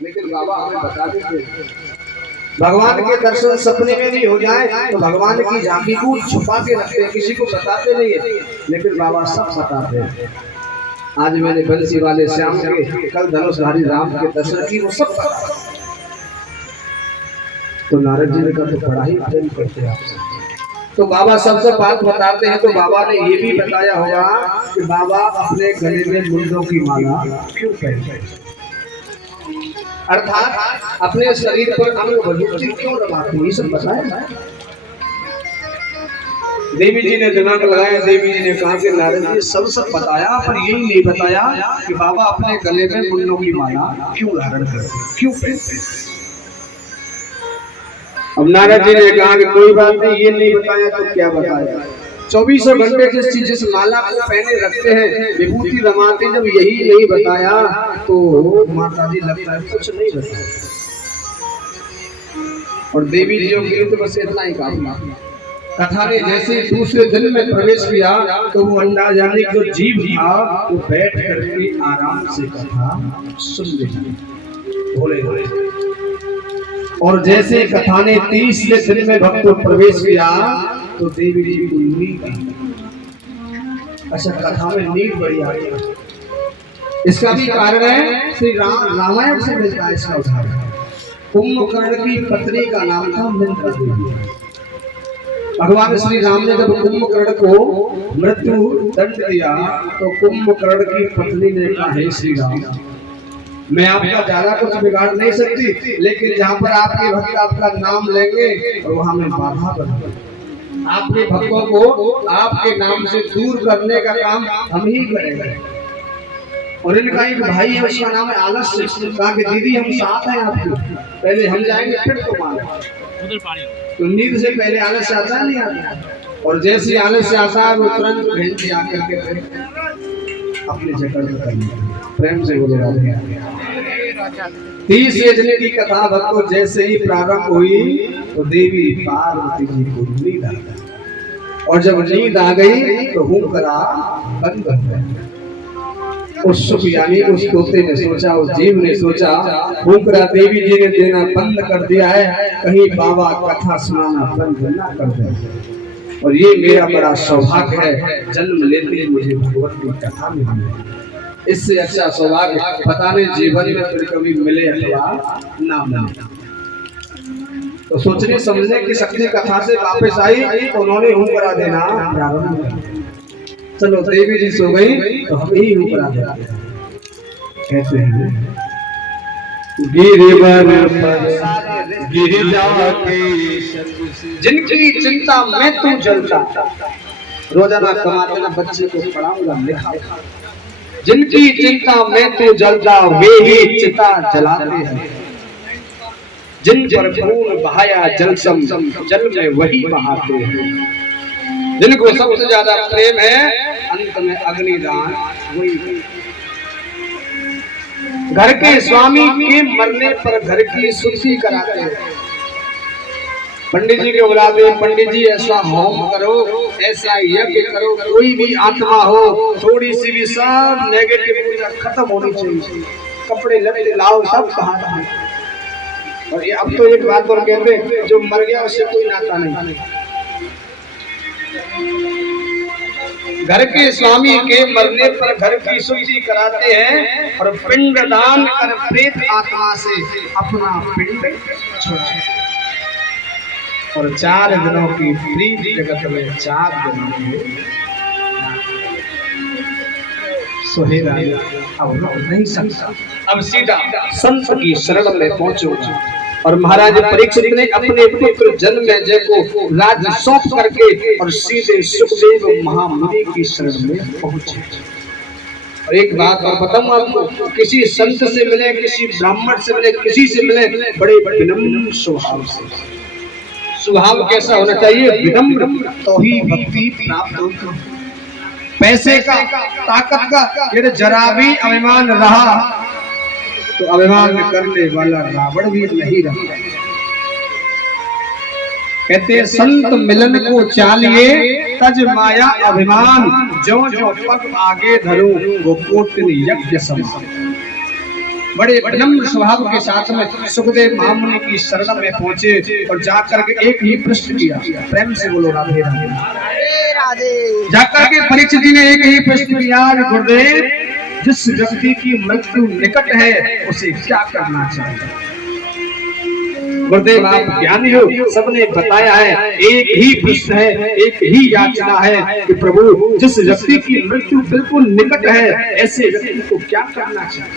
लेकिन बाबा हमें बता देते भगवान के दर्शन सपने में भी हो जाए तो भगवान की झांकी को छुपा के रखते हैं, किसी को बताते नहीं है, लेकिन बाबा सब बताते हैं। आज मैंने बंसी वाले श्याम के, कल धनुषधारी राम के दर्शन की, वो सब बताते। तो नारद जी ने कहा तो बड़ा ही प्रेम करते हैं आपसे, तो बाबा सबसे बात बताते हैं। तो बाबा ने ये भी बताया होगा कि बाबा अपने गले में मुंडों की माला क्यों पहनते हैं, अर्थात अपने शरीर पर अंग विभूति क्यों लगाते हैं, ये सब बताया। देवी जी ने दिमाग लगाया, देवी जी ने कहा कि नारद जी सब बताया, पर यही नहीं बताया कि बाबा अपने गले में मुंडों की माला क्यों धारण करते हैं, क्यों पहनते हैं। अब नारद जी ने कहा कि कोई बात नहीं, ये नहीं बताया तो क्या बताया। 24 घंटे जिस माला को पहने रखते हैं, विभूति रमाते, जब यही नहीं बताया तो माता जी लगता है कुछ नहीं बताया। और देवी जी के लिए तो बस इतना ही काफी। कथा ने जैसे दूसरे दिन में प्रवेश किया तो वो अंडा जाने जो जीव था वो बैठ करके आराम से कथा सुन रही भोले भोले। और जैसे कथा ने 30वें दिन में भक्तों प्रवेश किया तो देवी जी को नींद आई। अच्छा, कथा में नींद बड़ी आ गई। इसका भी कारण है श्री रामायण से मिलता है इसका उदाहरण। कुंभकर्ण की पत्नी का नाम था मिंद्रा देवी। भगवान श्री राम ने जब कुंभकर्ण को मृत्यु दंड दिया तो कुंभकर्ण की पत्नी ने कहा, हे श्री राम, मैं आपका ज्यादा कुछ बिगाड़ नहीं सकती, लेकिन जहाँ पर आपके भक्त आपका नाम लेंगे और वहां में बाधा बना, आपके भक्तों को आपके नाम से दूर करने का काम हम ही करेंगे। और इनका एक भाई है, उसका नाम है आलस्य। कहा कि दीदी हम साथ हैं आपके, पहले हम जाएंगे फिर तो माने। तो नींद से पहले आलस्य आता है नहीं आता, और जैसे आलस्य आता है वो तुरंत बहन जी आकर के अपनी जकड़ में कर लिया। प्रेम से बोले राधे। 30वें दिन की कथा भक्तों जैसे ही प्रारंभ हुई तो देवी पार्वती जी को नींद आ गई, और जब नींद आ गई तो हुंकरा बंद हो गया। उस सुख यानी उस तोते ने सोचा, उस जीव ने सोचा, हुंकरा देवी जी ने देना बंद कर दिया है, कहीं बाबा कथा सुनाना बंद ना कर दे। और ये मेरा बड़ा सौभाग्य है, जन्म लेते ही मुझे भगवत की कथा मिली। इससे अच्छा सौभाग्य पता नहीं जीवन में फिर कभी मिले अथवा ना मिले। तो सोचने समझने की शक्ति कथा से वापस आई तो उन्होंने हूं करा देना प्रारंभ किया। चलो देवी जी सो गई तो हम ही हूं करा देना। कहते हैं गिरिवर पर गिरिजा के जिनकी चिंता में तू जलता, रोजाना कमाते ना बच्चे को पढ़ाऊंगा लिखाऊंगा, जिनकी चिंता में तू जलता वे ही चिता जलाते हैं, जिन पर खून बहाया जलसम जल में वही बहाते हैं, जिनको सबसे ज्यादा प्रेम है अंत में अग्निदान वही। घर के स्वामी के मरने पर घर की शुद्धि कराते हैं। पंडित जी के बुलाते, पंडित जी ऐसा होम करो, ऐसा यज्ञ करो, कोई भी आत्मा हो थोड़ी सी भी सब नेगेटिव ऊर्जा खत्म होनी चाहिए, कपड़े लड़े लाओ सब कहा है। और ये अब तो एक बात और कहते हैं, जो मर गया उससे कोई नाता नहीं। घर के स्वामी के मरने पर घर की शुद्धि कराते हैं और पिंडदान कर प्रेत आत्मा से अपना पिंड छोड़ते हैं। और 4 दिनों की प्रीति जगत में 4 दिनों में सुहेरा अब नहीं सकता, अब सीधा संत की शरण में पहुंचो। और महाराज परीक्षित ने अपने पुत्र जन्मेजय को राज्य सौंप करके और सीधे सुखदेव महामुनि की शरण में पहुंचे। और एक बात और बताऊं आपको, किसी संत से मिले, किसी ब्राह्मण से मिले, किसी से मिले, बड़े विनम्र स्वभाव से। स्वभाव कैसा होना चाहिए? विनम्र, तो ही भक्ति प्राप्त होती। पैसे का, ताकत का यदि जरा भी अभिमान रहा तो अभिमान करने वाला रावण भी नहीं रहा। कहते संत मिलन को चालिए तज माया अभिमान, जो जो पग आगे धरो वो कोटिन यज्ञ समान। बड़े विनम्र स्वभाव के साथ में सुखदेव महामुनि की शरण में पहुंचे और जाकर के एक ही प्रश्न किया। प्रेम से बोलो राधे राधे। जाकर के परीक्षित जी ने एक ही प्रश्न किया, गुरुदेव जिस व्यक्ति की मृत्यु निकट है उसे क्या करना चाहिए? गुरुदेव आप ज्ञानी हो, सबने बताया है, एक ही प्रश्न है, एक ही याचना है कि प्रभु जिस व्यक्ति की मृत्यु बिल्कुल निकट है ऐसे व्यक्ति को क्या करना चाहिए?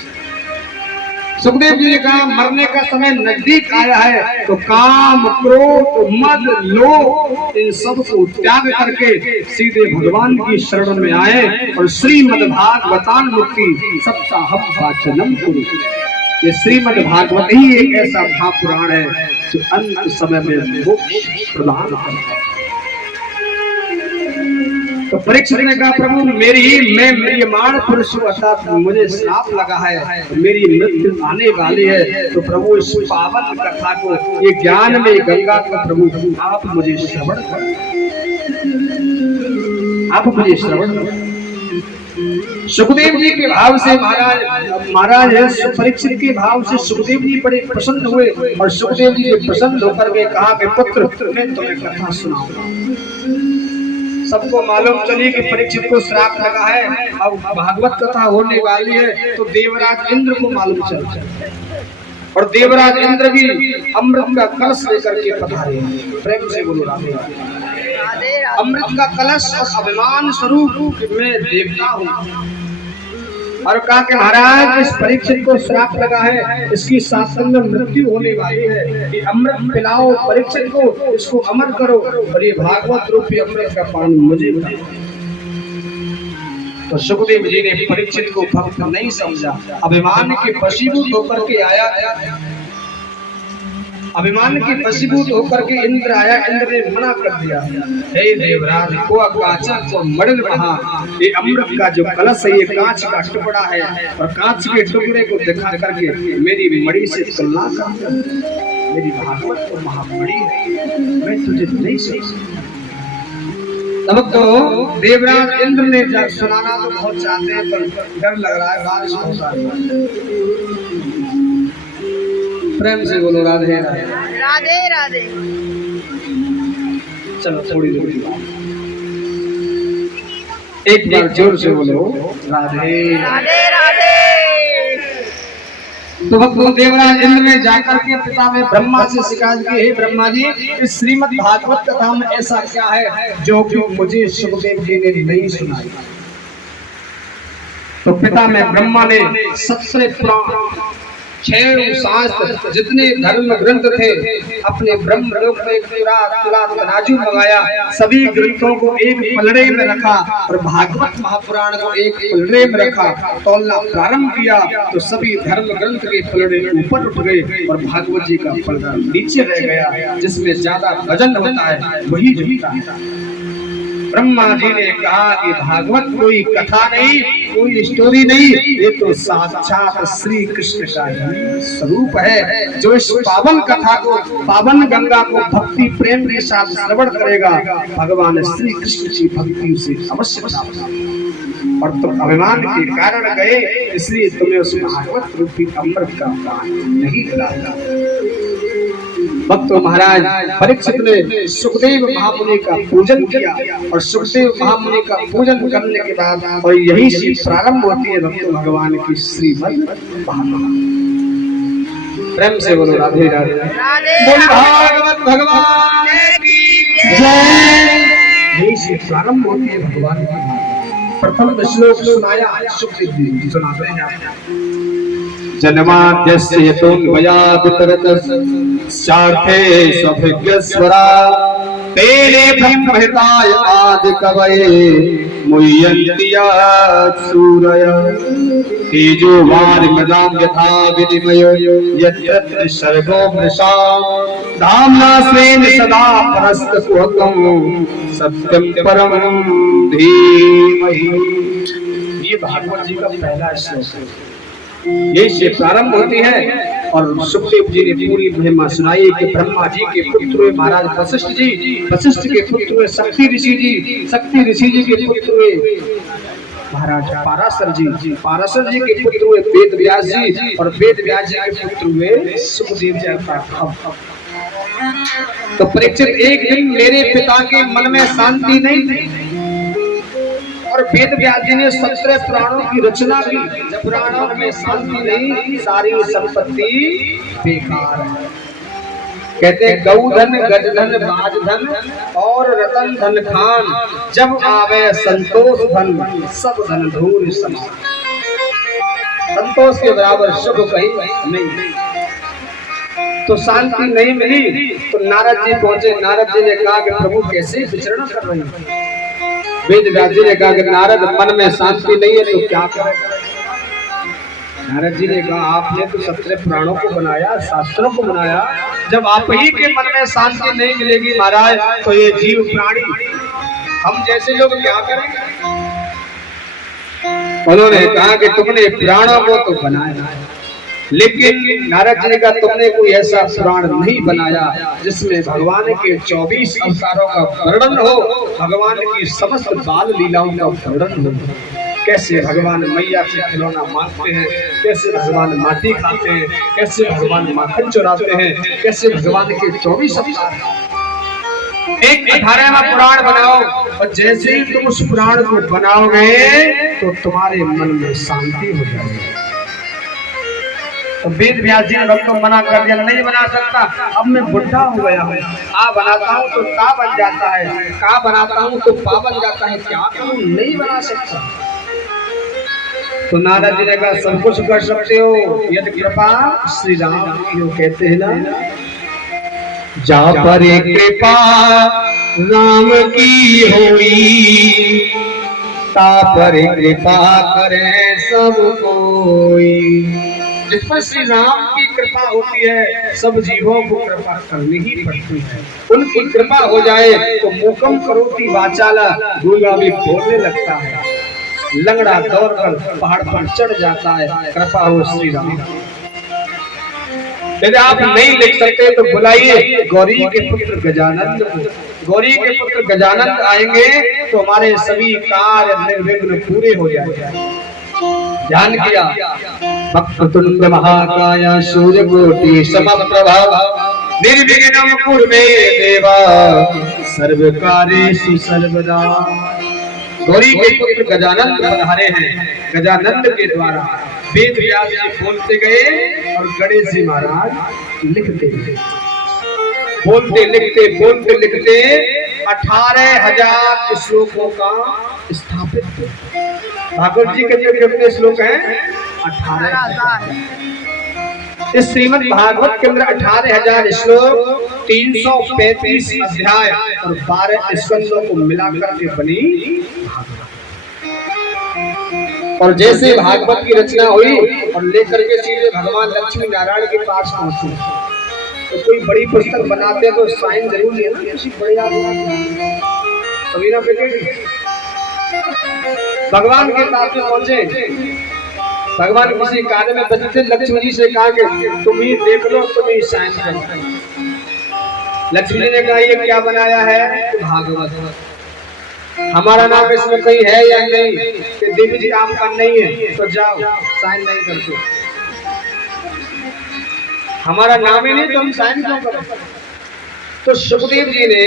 सुखदेव जी ने कहा मरने का समय नजदीक आया है तो काम क्रोध मद लोभ इन सब को त्याग करके सीधे भगवान की शरण में आए और श्रीमद् भागवतान मुक्ति सप्ताहम वाचनम कुरु। ये श्रीमद् भागवत ही एक ऐसा महापुराण है जो अंत समय में मोक्ष प्रदान करता है। तो परीक्षित ने कहा प्रभु मैं म्रियमाण पुरुष अर्थात मुझे श्राप लगा है, मेरी मृत्यु आने वाली है, तो प्रभु इस पावन कथा को, ये ज्ञान में गंगा को प्रभु आप मुझे श्रवण करो, आप मुझे श्रवण करो। सुखदेव जी के भाव से महाराज परीक्षित के भाव से सुखदेव जी बड़े प्रसन्न हुए और सुखदेव जी ने प्रसन्न होकर के कहा कि पुत्र मैं तुम्हें कथा सुनाऊंगा। सबको मालूम चली कि परीक्षित को श्राप लगा है, अब भागवत कथा होने वाली है, तो देवराज इंद्र को मालूम चला और देवराज इंद्र भी अमृत का कलश लेकर के पधारे। प्रेम से बोलो राधे राधे। अमृत का कलश और अभिमान स्वरूप मैं देवता हूँ और कहा कि महाराज इस परीक्षित को श्राप लगा है, इसकी शासन में मृत्यु होने वाली है, ये अमृत पिलाओ परीक्षित को, इसको अमर करो और ये भागवत रूपी अमृत का पान मुझे पिलाओ। तो सुखदेव जी ने परीक्षित को भक्त नहीं समझा, अभिमान के वशीभूत होकर के आया, अभिमान के वशीभूत होकर के इंद्र आया, इंद्र ने मना कर दिया, हे देवराज को कांच को मड़ल रहा, ये अमृत का जो कलश है ये कांच का टुकड़ा है और कांच के टुकड़े को दिखा करके मेरी मणि से तुलना कर, मेरी भागवत तो महामणि है, मैं तुझे नहीं समझ। तब तो देवराज इंद्र ने जब सुनाना तो बहुत चाहते हैं पर डर लग रहा है, बारिश होता है। प्रेम से बोलो राधे राधे राधे। चलो थोड़ी देर एक बार जोर से बोलो राधे राधे राधे। तो भगवान देवराज इंद्र ने जाकर के पिता में ब्रह्मा से शिकायत की, हे ब्रह्मा जी इस श्रीमद् भागवत कथा में ऐसा क्या है जो कि मुझे सुखदेव जी ने नहीं सुनाई। तो पिता में ब्रह्मा ने सबसे पुराण 6 शास्त्र जितने धर्म ग्रंथ थे अपने ब्रह्म लोक में तुला तराजू मंगाया, सभी ग्रंथों को एक पलड़े में रखा और भागवत महापुराण को एक पलड़े में रखा, तौलना प्रारंभ किया तो सभी धर्म ग्रंथ के पलड़े ऊपर उठ गए और भागवत जी का पलड़ा नीचे रह गया। जिसमें ज्यादा वजन होता है वही जीता है। ब्रह्मा जी ने कहा कि भागवत कोई कथा नहीं, कोई स्टोरी नहीं, ये तो साक्षात श्री कृष्ण का ही स्वरूप है। जो इस पावन कथा को, पावन गंगा को भक्ति प्रेम के साथ श्रवण करेगा भगवान श्री कृष्ण की भक्ति उसे अवश्य प्राप्त होगी। और तुम अभिमान के कारण गए इसलिए तुम्हें उस भागवत रूपी अमृत का पान नहीं मिला। भक्तों महाराज परीक्षित ने सुखदेव महामुनि का पूजन किया और सुखदेव महामुनि का पूजन करने के बाद और यही से प्रारंभ होती है भक्तों भगवान की श्रीमद् भागवत। प्रेम से बोलो राधे राधे। बोलो भागवत भगवान की जय। यही से प्रारंभ होती है भगवान की। प्रथम श्लोक सुनाया सुखदेव जी सुनाते हैं। जन्माद्यस्य यतोऽन्वयादितरतश्चार्थे स्वभिज्ञस्वरा तेने ब्रह्महृदाय आदिकवये मुह्यन्ति सूरयः तेजो वारिमृदां यथा विनिमयो यत्र सर्गो मृषा धाम्ना स्वेन सदा परस्तकुहकं सत्यं परं धीमहि। ये भागवत जी का पहला श्लोक है, यही से प्रारंभ होती है और सुखदेव जी ने पूरी महिमा सुनाई कि ब्रह्मा जी के पुत्र हुए महाराज वशिष्ठ जी, वशिष्ठ के पुत्र हुए शक्ति ऋषि जी, शक्ति ऋषि जी के पुत्र हुए महाराज पाराशर जी के पुत्र हुए वेद व्यास जी, और वेद व्यास जी के पुत्र हुए सुखदेव जी। तो परीक्षित, एक दिन मेरे पिता के मन में शांति नहीं थी और वेद व्यास जी ने 17 पुराणों की रचना की। जब पुराणों में शांति नहीं, सारी संपत्ति बेकार है। कहते हैं गौधन गजधन बाजधन और रतन धन खान, जब आवे संतोष धन सब धन धूल समान। संतोष के बराबर शुभ कहीं नहीं। तो शांति नहीं मिली तो नारद जी पहुंचे। नारद जी ने कहा कि प्रभु कैसे विचरण कर रहे हैं। वेद व्यास जी ने कहा कि नारद, मन में शांति नहीं है तो क्या करें। नारद जी ने कहा आपने तो 17 पुराणों को बनाया, शास्त्रों को बनाया, जब आप ही के मन में शांति नहीं मिलेगी महाराज तो ये जीव प्राणी हम जैसे लोग क्या करेंगे। उन्होंने कहा कि तुमने पुराणों को तो बनाया, लेकिन नारद जी ने कहा तुमने कोई ऐसा पुराण नहीं बनाया जिसमें भगवान के 24 अवतारों का वर्णन हो, भगवान की समस्त बाल लीलाओं का वर्णन हो। कैसे भगवान मैया से खिलौना मांगते हैं, कैसे भगवान माटी खाते हैं, कैसे भगवान माखन चुराते हैं, कैसे भगवान के 24 अवतार। एक 18वां पुराण बनाओ, और जैसे ही तुम उस पुराण को बनाओगे तो तुम्हारे मन में शांति हो जाएगी। तो वेद व्यास जी ने तो मना कर दिया, नहीं बना सकता, अब मैं बुढ़ा हो गया हूँ, आ बनाता हूँ तो ता बन जाता है, का बनाता हूँ तो पा बन जाता है, क्या करूँ, नहीं बना सकता। तो नारद जी ने कहा सब कुछ कर सकते हो यदि कृपा श्री राम की हो। कहते हैं ना, जा पर कृपा राम की होई, ता पर कृपा करे सब कोई। जिस पर श्री राम की कृपा होती है सब जीवों को कृपा करनी ही पड़ती है। उनकी कृपा हो जाए तो मूकम करोति वाचाला, गूंगा भी बोलने लगता है, लंगड़ा दौड़कर पहाड़ पर चढ़ जाता है। कृपा हो श्री राम। यदि आप नहीं लिख सकते तो बुलाइए गौरी के पुत्र गजानंद को। गौरी के पुत्र गजानंद आएंगे तो हमारे सभी कार्य निर्विघ्न पूरे हो जाएंगे। ध्यान किया, वक्रतुंड महाकाय सूर्यकोटि समप्रभा निर्विघ्नं कुरु देवा सर्वकार्येषु सर्वदा। गौरी के पुत्र गजानंद पधारे हैं। गजानंद के द्वारा वेद व्यास जी बोलते गए और गणेश जी महाराज लिखते गए। बोलते लिखते 18,000 श्लोकों का स्थापित। भागवत जी के कितने श्लोक हैं? 18,000। इस श्रीमद् भागवत के अंदर 18,000 श्लोक, 335 अध्याय और 12 स्कंदों को मिलाकर के बनी भागवत। और जैसे भागवत की रचना हुई और लेकर के सीधे भगवान लक्ष्मी नारायण के पास पहुंचे, तो कोई बड़ी पुस्तक बनाते हैं तो साइन जरूरी है ना, किसी बड़े आदमी कभी ना बिकेगी। भगवान के पास में पहुंचे, भगवान किसी कार्य में बचे, लक्ष्मी जी से कहा कि तुम ही देख लो, तुम ही साइन करो। लक्ष्मी जी ने कहा ये क्या बनाया है? भागवत। हमारा नाम इसमें कहीं है या नहीं? कि देवी जी आपका नहीं है तो जाओ, साइन नहीं करते। हमारा नाम ही नहीं तो हम साइन क्यों करें? तो सुखदेव जी ने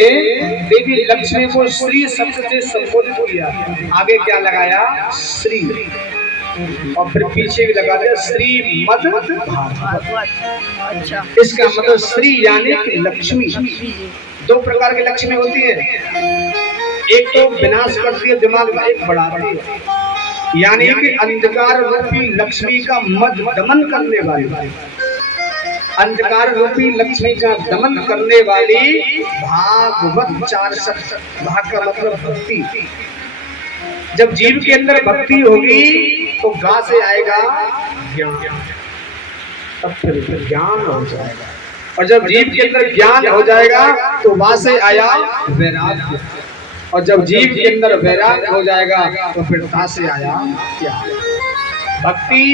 देवी लक्ष्मी को श्री शब्द से संबोधित किया। आगे क्या लगाया? श्री, और फिर पीछे भी लगा दिया श्रीमद् भागवत। अच्छा, इसका मतलब श्री यानी कि लक्ष्मी। दो प्रकार की लक्ष्मी होती है, एक तो विनाश करती है दिमाग में, एक बढ़ाती है। यानी कि अंधकार रूपी लक्ष्मी का मद दमन करने वाली, अंधकार रूपी लक्ष्मी का दमन करने वाली भागवत। 4 शब्द, भाग का मतलब भक्ति। जब जीव के अंदर भक्ति होगी तो गा से आएगा ज्ञान, तब फिर ज्ञान हो जाएगा। और जब जीव के अंदर ज्ञान हो जाएगा तो वहां से आया वैराग्य, और जब जीव के अंदर वैराग्य हो जाएगा तो फिर वहां से आया त्याग। भक्ति,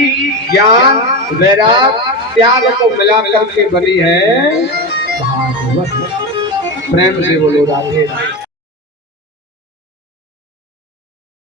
ज्ञान, वैराग्य, त्याग को मिलाकर के बनी है भागवत। प्रेम से बोलो राधे।